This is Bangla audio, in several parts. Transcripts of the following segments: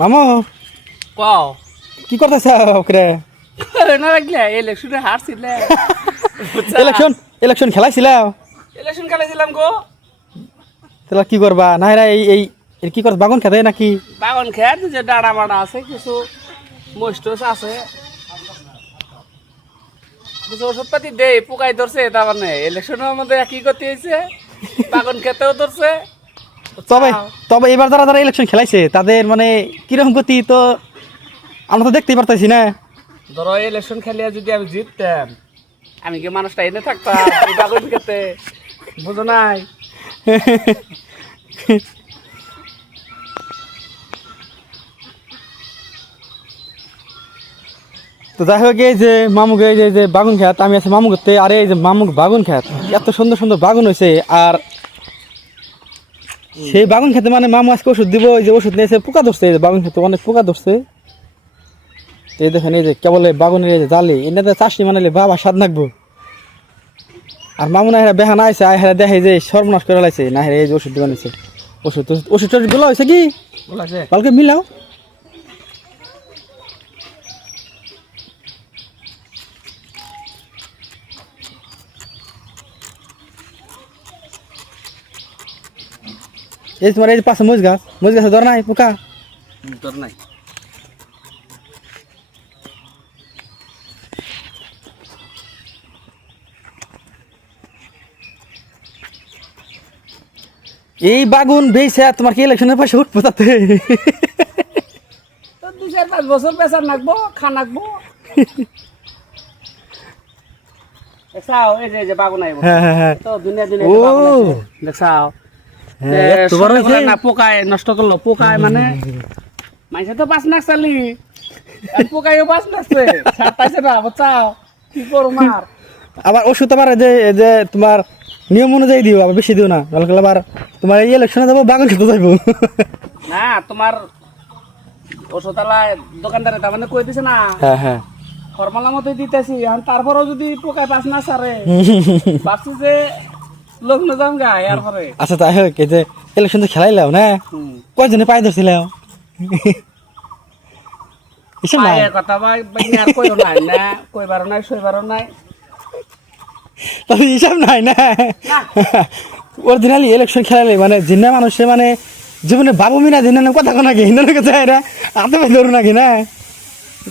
মামু কও কি করতেছ ওকরে না লাগলে ইলেকশনে হারছিলে ইলেকশন ইলেকশন খেলাইছিল ইলেকশন খেলাইছিলাম গো তাহলে কি করবা না এরা এই এই এর কি করছ বাগান খেতে নাকি বাগান খেত যে ডাড়া মাড়া আছে কিছু মস্টস আছে কিছু ওষুধপাতি দেই পোকাই ধরছে তার মানে ইলেকশনের মধ্যে একই গতি হয়েছে বাগান খেতেও ধরছে তবে তবে এবার যারা যারা ইলেকশন খেলাইছে তাদের মানে কিরকম গতি তো আমরা তো দেখতেই পারতেছি না ধরো ইলেকশন খেলিয়া যদি আমি জিততাম আমি কি মানুষটা এনে থাকতাম এই বাগান খেতে বুঝো নাই তো যাই হোক এই যে মামুক এই যে বাগুন খেত আমি আছি মামু করতে আর এই যে মামুক বাগুন খেত এত সুন্দর সুন্দর বাগুন হয়েছে আর সেই বাগুন খেতে মানে মামু আজকে ওষুধ দিব এই যে ওষুধ নিয়েছে পোকা ধরছে এই যে বাগুন খেতে অনেক পোকা ধরছে তো এই দেখেন এই যে কেবল বাগুনের এই যে জালি এনাতে চাষনি মানালে বাবা স্বাদ লাগবো আর মামু না হেরা বেহা না আইসে আয় হেরা দেখে যে সর্বনাশ করে লাইছে না হেরা এই যে ওষুধ দিবা নিছে ওষুধ ওষুধ টষুধ গুলো হয়েছে কি কালকে মিলাও এই তোমার এই যে পাশে মরিচ গাছে ধর নাই পোকা তোর নাই এই বাগুন বেইছে তোমার কি ইলেকশনের পয়সা উঠবো তাতে তো 2-4-5 বছর পেছার নাকবো খানাকবো দেখছাও এই যে বাগুন আইবো হ্যাঁ তো দুনিয়া দুনিয়া ও দেখছাও হ্যাঁ এত বড় হইছে না পোকায় নষ্ট করলো পোকায় মানে মাইসে তো 5 নাক চালি আর পোকায়ও 5 নাকছে ছাড়তাইছে না বুঝছাও কি করব মার আবার ওষুধ আবার এই যে তোমার নিয়ম অনুযায়ী দিও আবার বেশি দিও না কালকে আবার তোমার এই ইলেকশনে যাবো বাগান খেতে যাইবো না তোমার ওষুধওয়ালা দোকানদারে তার মানে কই দিছে না হ্যাঁ ফর্মালা মতোই দিতেছি তারপরেও যদি পোকায় 5 না ছাড়ে ভাবছি যে লোক না যাম গা এরপরে আচ্ছা তাই হোক এই যে ইলেকশন তো খেলাইলাও না কয়জনে পাই ধরছিলাম এসব না পায়ের কথা ভাই আর কইও নাই না কইবারও নাই সইবারও নাই তবে এসব নাই না অরিজিনালি ইলেকশন খেলালে মানে জিন্না মানুষে মানে জীবনে বাবু মিনা জিন্না কথা কোনা কি হিন্দু লোকে যায় এরা হাতে পাই ধরু নাকি না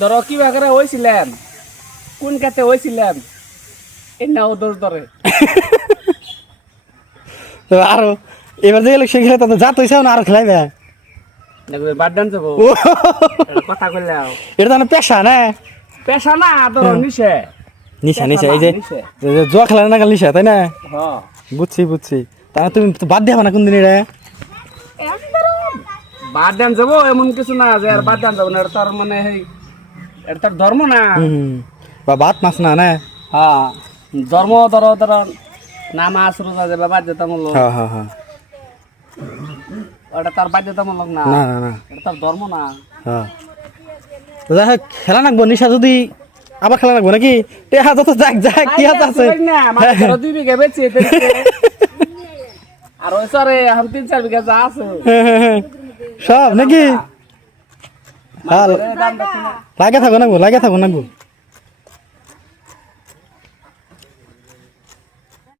ধরো কি বাগারে হয়েছিলাম কোন কাতে হয়েছিলাম এই নাও দোষ ধরে তো আরো এবার যে ইলেকশন খেলে তো যা তো না আরো খেলাইবে দেখবে বাদ ডান যাবো কথা কইলাও এটা তো পেশা না পেশা না ধরো নিছে নিশা এই যে জুয়া খেলা না গেল নিশা তাই না হ্যাঁ বুঝছি তাহলে তুমি তো বাদ দেবা না কোন দিন এটা বাদ ডান যাবো এমন কিছু না যে আর বাদ ডান যাবো না এটা তার মানে এটা তার ধর্ম না বা বাদ মাছ না না হ্যাঁ ধর্ম ধরো নামাজ রোজা যাবে বাধ্যতামূলক হ্যাঁ ওটা তার বাধ্যতামূলক না না এটা তার ধর্ম না হ্যাঁ যাই হোক খেলা নাকবো নিশা যদি আবার খেলা নাকবো নাকি টেহা যত যাক কি হাত আছে ধরো 2 বিঘা বেচে আর ওই সরে এখন 3-4 বিঘা যা আছে সব নাকি লাগে থাকো নাকবো